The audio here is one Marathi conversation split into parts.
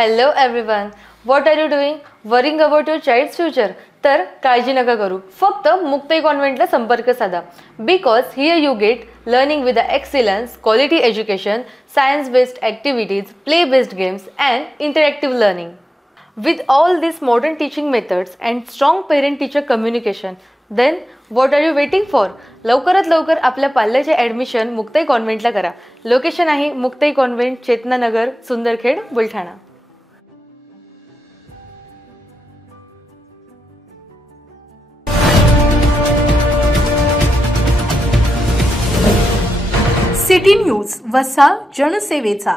Hello everyone. What are you doing? Worrying about your child's future? तर काळजी नका करू. फक्त मुक्ताई कॉन्व्हेंटला संपर्क साधा. Because here you get learning with the excellence, quality education, science-based activities, play-based games and interactive learning. With all these modern teaching methods and strong parent-teacher communication, then what are you waiting for? लवकरात लवकर आपल्या पाल्याचे ॲडमिशन मुक्ताई कॉन्व्हेंटला करा. लोकेशन आहे Muktai convent, Chetananagar, Sundarkhed, Buldhana. City news, वसा जनसेवेचा.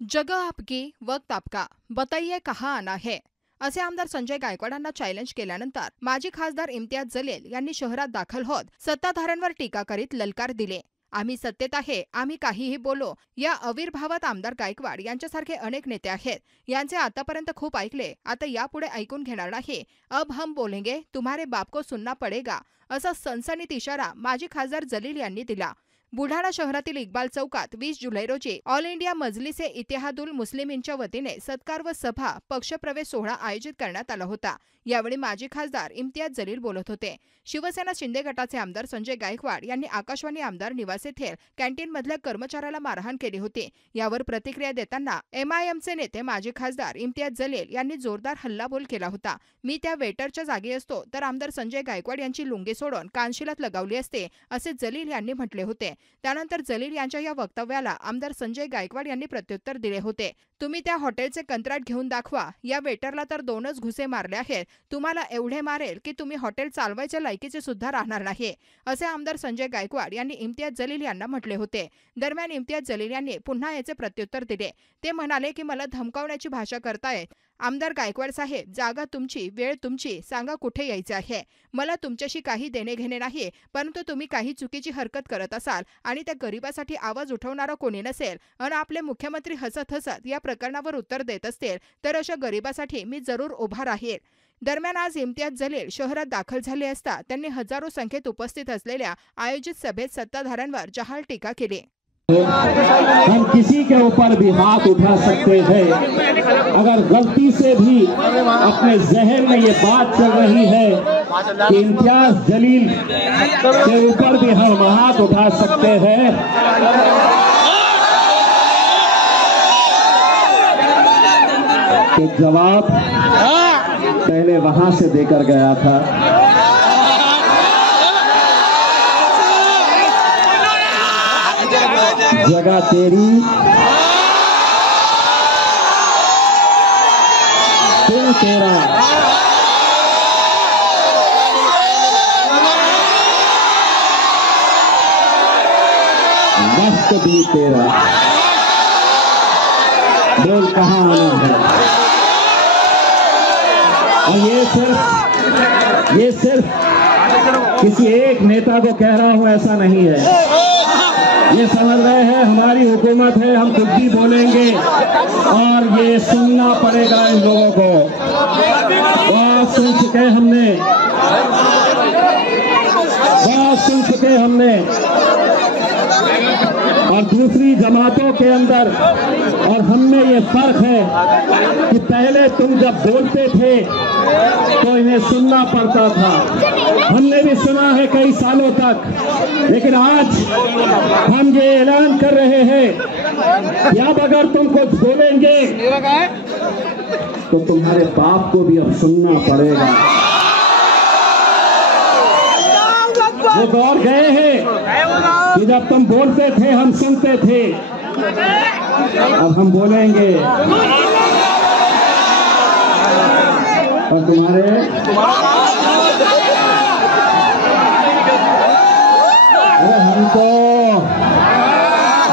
जगह आपकी, वक्त आपका, बताइए कहाँ आना है, असे आमदार संजय गायकवाडांना चॅलेंज केल्यानंतर माजी खासदार इम्तियाज जलील यांनी शहरात दाखल होत सत्ताधाऱ्यांवर टीका करीत ललकार दिले. आम्ही सत्तेत आहे, आम्ही काहीही बोलो. या आविर्भावात आमदार गायकवाड यांच्यासारखे अनेक नेते आहेत. यांचे आतापर्यंत खूप ऐकले, आता यापुढे ऐकून घेणार नाही. अब हम बोलेंगे, तुम्हारे बाप को सुनना पडेगा, असा सनसनीत इशारा माजी खासदार जलील यांनी दिला. बुलढाणा शहरातील इक्बाल चौकात 20 जुलै रोजी ऑल इंडिया मजलिसे इतिहादुल मुस्लिमींच्या वतीने सत्कार व सभा पक्षप्रवेश सोहळा आयोजित करण्यात आला होता. यावेळी माजी खासदार इम्तियाज जलील बोलत होते. शिवसेना शिंदे गटाचे आमदार संजय गायकवाड यांनी आकाशवाणी आमदार निवास येथील कॅन्टीनमधल्या कर्मचाऱ्याला मारहाण केली होती. यावर प्रतिक्रिया देताना MIMचे नेते माजी खासदार इम्तियाज जलील यांनी जोरदार हल्लाबोल केला होता. मी त्या वेटरच्या जागी असतो तर आमदार संजय गायकवाड यांची लुंगी सोडून कानशिलात लगावली असते, असे जलील यांनी म्हटले होते. त्यानंतर जलील यांच्या या वक्तव्याला आमदार संजय गायकवाड यांनी प्रत्युत्तर दिले होते. तुम्ही त्या हॉटेलचे कंत्राट घेऊन दाखवा. या वेटरला तर 2च घुसे मारले आहेत. तुम्हाला एवढे मारेल की तुम्ही हॉटेल चालवायच्या लायकीचे सुद्धा राहणार नाही, असे आमदार संजय गायकवाड यांनी इम्तियाज जलील यांना म्हटले होते. दरम्यान इम्तियाज जलील यांनी पुन्हा याचे प्रत्युत्तर दिले. ते म्हणाले की मला धमकावण्याची भाषा करतायत. आमदार गायकवाड साहेब, जागा तुमची, वेळ तुमची, सांगा कुठे यायचे आहे. मला तुमच्याशी काही देणे घेणे नाही, परंतु तुम्ही काही चुकीची हरकत करत असाल आणि त्या गरीबासाठी आवाज उठवणारा कोणी नसेल आणि आपले मुख्यमंत्री हसत हसत या प्रकरणावर उत्तर देत असतील तर अशा गरीबासाठी मी जरूर उभा राहील. दरम्यान आज इम्तियाज जलील शहरात दाखल झाले असता त्यांनी हजारो संख्येत उपस्थित असलेल्या आयोजित सभेत सत्ताधाऱ्यांवर जहाल टीका केली. हम किसी के ऊपर भी हाथ उठा सकते हैं. अगर गलती से भी अपने जहन में ये बात चल रही है कि इम्तियाज जलील के ऊपर भी हम हाथ उठा सकते हैं, तो जवाब पहले वहां से देकर गया था. जगह तेरी, दिल तेरा, वक्त भी तेरा. बोल कहाँ आना है. और ये सिर्फ किसी एक नेता को कह रहा हूं, ऐसा नहीं है. ये समझ रहे हैं हमारी हुकूमत है, हम खुद भी बोलेंगे और ये सुनना पड़ेगा इन लोगों को. बहुत सुन चुके हमने और दूसरी जमातों के अंदर और हम में ये फर्क है कि पहले तुम जब बोलते थे तो इन्हें सुनना पड़ता था. हमने भी सुना है कई सालों तक, लेकिन आज हम ये ऐलान कर रहे हैं कि अब अगर तुम कुछ बोलेंगे तो तुम्हारे बाप को भी अब सुनना पड़ेगा. वो दौर गए हैं कि जब तुम बोलते थे हम सुनते थे. अब हम बोलेंगे और तुम्हारे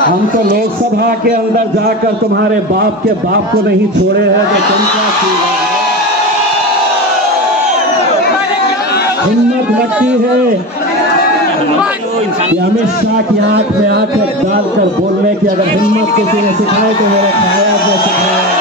हम तो लोकसभा के अंदर जाकर तुम्हारे बाप के बाप को नहीं छोड़े हैं, तो तुम क्या किया. हिम्मत लगती है कि अमित शाह की आंख में आंख डालकर बोलने की अगर हिम्मत किसी ने सिखाए तो मेरे ख्याल में सिखाया.